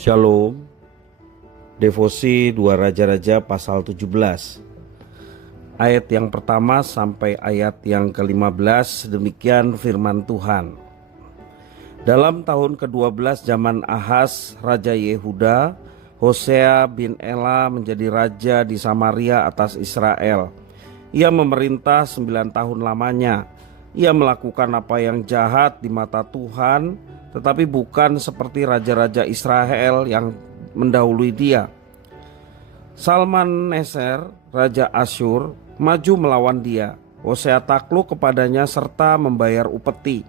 Shalom. Devosi Dua Raja-Raja pasal 17. Ayat yang pertama sampai ayat yang ke-15, demikian firman Tuhan. Dalam tahun ke-12 zaman Ahaz, Raja Yehuda, Hosea bin Ela menjadi raja di Samaria atas Israel. Ia memerintah 9 tahun lamanya. Ia melakukan apa yang jahat di mata Tuhan, tetapi bukan seperti raja-raja Israel yang mendahului dia. Salmaneser, Raja Asyur, maju melawan dia. Hosea takluk kepadanya serta membayar upeti.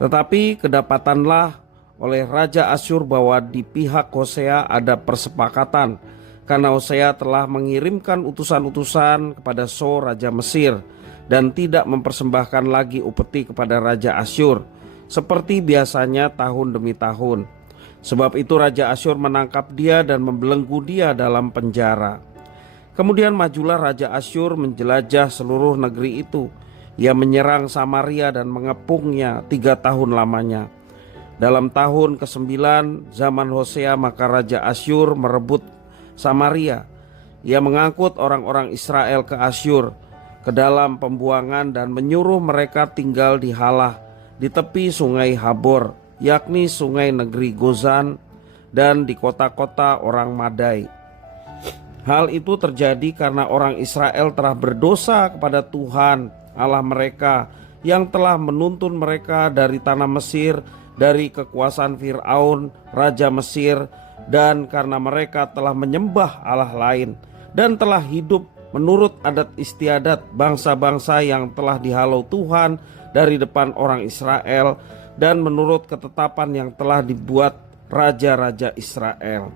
Tetapi kedapatanlah oleh Raja Asyur bahwa di pihak Hosea ada persepakatan, karena Hosea telah mengirimkan utusan-utusan kepada So, Raja Mesir, dan tidak mempersembahkan lagi upeti kepada Raja Asyur, seperti biasanya tahun demi tahun. Sebab itu Raja Asyur menangkap dia dan membelenggu dia dalam penjara. Kemudian majulah Raja Asyur menjelajah seluruh negeri itu. Ia menyerang Samaria dan mengepungnya 3 tahun lamanya. Dalam tahun ke-9 zaman Hosea, maka Raja Asyur merebut Samaria. Ia mengangkut orang-orang Israel ke Asyur, ke dalam pembuangan, dan menyuruh mereka tinggal di Halah, di tepi sungai Habor, yakni sungai negeri Gozan, dan di kota-kota orang Madai. Hal itu terjadi karena orang Israel telah berdosa kepada Tuhan Allah mereka, yang telah menuntun mereka dari tanah Mesir, dari kekuasaan Fir'aun Raja Mesir, dan karena mereka telah menyembah Allah lain, dan telah hidup menurut adat istiadat bangsa-bangsa yang telah dihalau Tuhan dari depan orang Israel, dan menurut ketetapan yang telah dibuat raja-raja Israel.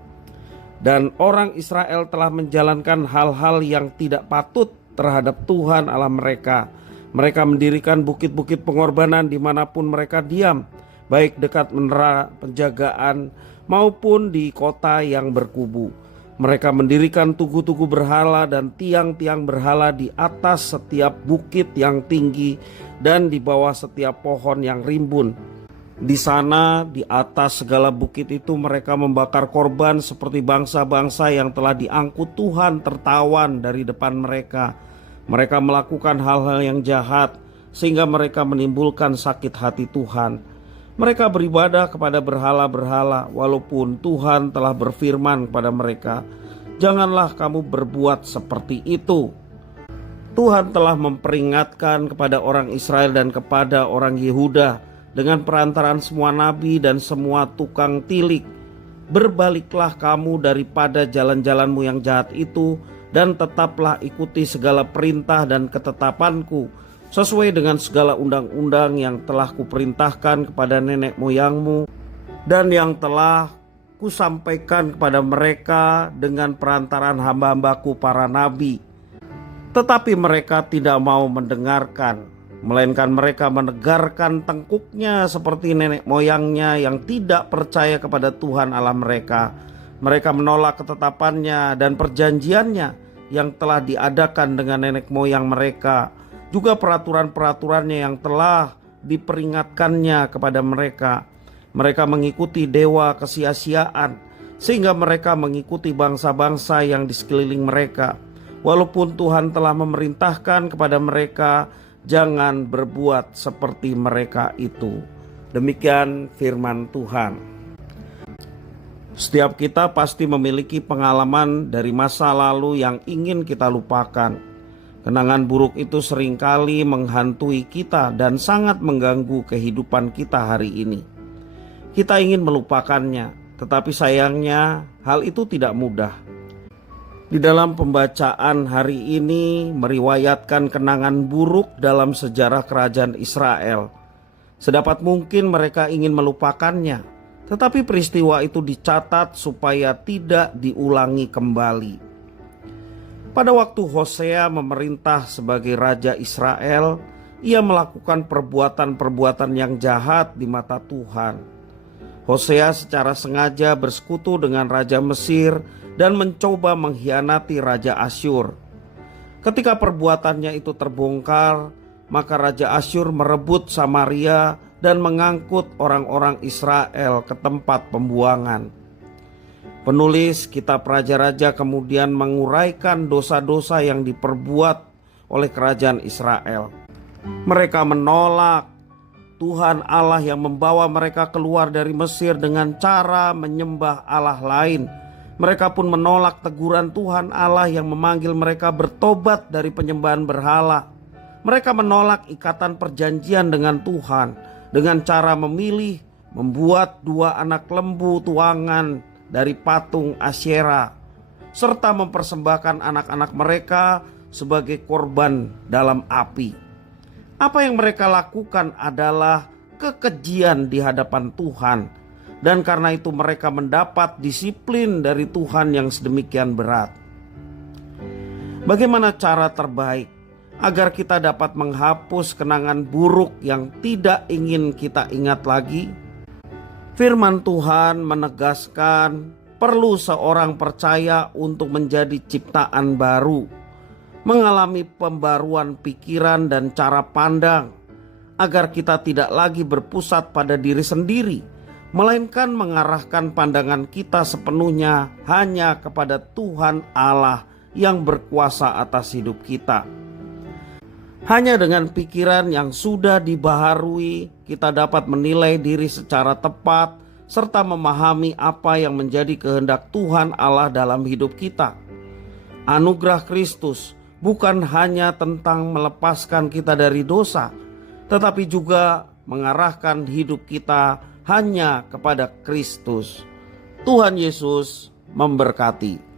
Dan orang Israel telah menjalankan hal-hal yang tidak patut terhadap Tuhan Allah mereka. Mereka mendirikan bukit-bukit pengorbanan dimanapun mereka diam, baik dekat menara penjagaan maupun di kota yang berkubu. Mereka mendirikan tugu-tugu berhala dan tiang-tiang berhala di atas setiap bukit yang tinggi dan di bawah setiap pohon yang rimbun. Di sana, di atas segala bukit itu, mereka membakar korban seperti bangsa-bangsa yang telah diangkut Tuhan tertawan dari depan mereka. Mereka melakukan hal-hal yang jahat sehingga mereka menimbulkan sakit hati Tuhan. Mereka beribadah kepada berhala-berhala walaupun Tuhan telah berfirman kepada mereka, "Janganlah kamu berbuat seperti itu." Tuhan telah memperingatkan kepada orang Israel dan kepada orang Yehuda dengan perantaraan semua nabi dan semua tukang tilik, "Berbaliklah kamu daripada jalan-jalanmu yang jahat itu, dan tetaplah ikuti segala perintah dan ketetapanku, sesuai dengan segala undang-undang yang telah kuperintahkan kepada nenek moyangmu, dan yang telah kusampaikan kepada mereka dengan perantaraan hamba-hambaku para nabi." Tetapi mereka tidak mau mendengarkan, melainkan mereka menegarkan tengkuknya seperti nenek moyangnya yang tidak percaya kepada Tuhan Allah mereka. Mereka menolak ketetapannya dan perjanjiannya yang telah diadakan dengan nenek moyang mereka, juga peraturan-peraturannya yang telah diperingatkannya kepada mereka. Mereka mengikuti dewa kesia-siaan, sehingga mereka mengikuti bangsa-bangsa yang di sekeliling mereka, walaupun Tuhan telah memerintahkan kepada mereka, "Jangan berbuat seperti mereka itu." Demikian firman Tuhan. Setiap kita pasti memiliki pengalaman dari masa lalu yang ingin kita lupakan. Kenangan buruk itu seringkali menghantui kita dan sangat mengganggu kehidupan kita hari ini. Kita ingin melupakannya, tetapi sayangnya hal itu tidak mudah. Di dalam pembacaan hari ini meriwayatkan kenangan buruk dalam sejarah kerajaan Israel. Sedapat mungkin mereka ingin melupakannya, tetapi peristiwa itu dicatat supaya tidak diulangi kembali. Pada waktu Hosea memerintah sebagai raja Israel, ia melakukan perbuatan-perbuatan yang jahat di mata Tuhan. Hosea secara sengaja bersekutu dengan Raja Mesir dan mencoba mengkhianati Raja Asyur. Ketika perbuatannya itu terbongkar, maka Raja Asyur merebut Samaria dan mengangkut orang-orang Israel ke tempat pembuangan. Penulis kitab Raja-Raja kemudian menguraikan dosa-dosa yang diperbuat oleh kerajaan Israel. Mereka menolak Tuhan Allah yang membawa mereka keluar dari Mesir dengan cara menyembah Allah lain. Mereka pun menolak teguran Tuhan Allah yang memanggil mereka bertobat dari penyembahan berhala. Mereka menolak ikatan perjanjian dengan Tuhan dengan cara memilih membuat 2 anak lembu tuangan dari patung Asyera, serta mempersembahkan anak-anak mereka sebagai korban dalam api. Apa yang mereka lakukan adalah kekejian di hadapan Tuhan, dan karena itu mereka mendapat disiplin dari Tuhan yang sedemikian berat. Bagaimana cara terbaik agar kita dapat menghapus kenangan buruk yang tidak ingin kita ingat lagi? Firman Tuhan menegaskan perlu seorang percaya untuk menjadi ciptaan baru, mengalami pembaruan pikiran dan cara pandang, agar kita tidak lagi berpusat pada diri sendiri, melainkan mengarahkan pandangan kita sepenuhnya hanya kepada Tuhan Allah yang berkuasa atas hidup kita. Hanya dengan pikiran yang sudah dibaharui, kita dapat menilai diri secara tepat serta memahami apa yang menjadi kehendak Tuhan Allah dalam hidup kita. Anugerah Kristus bukan hanya tentang melepaskan kita dari dosa, tetapi juga mengarahkan hidup kita hanya kepada Kristus. Tuhan Yesus memberkati.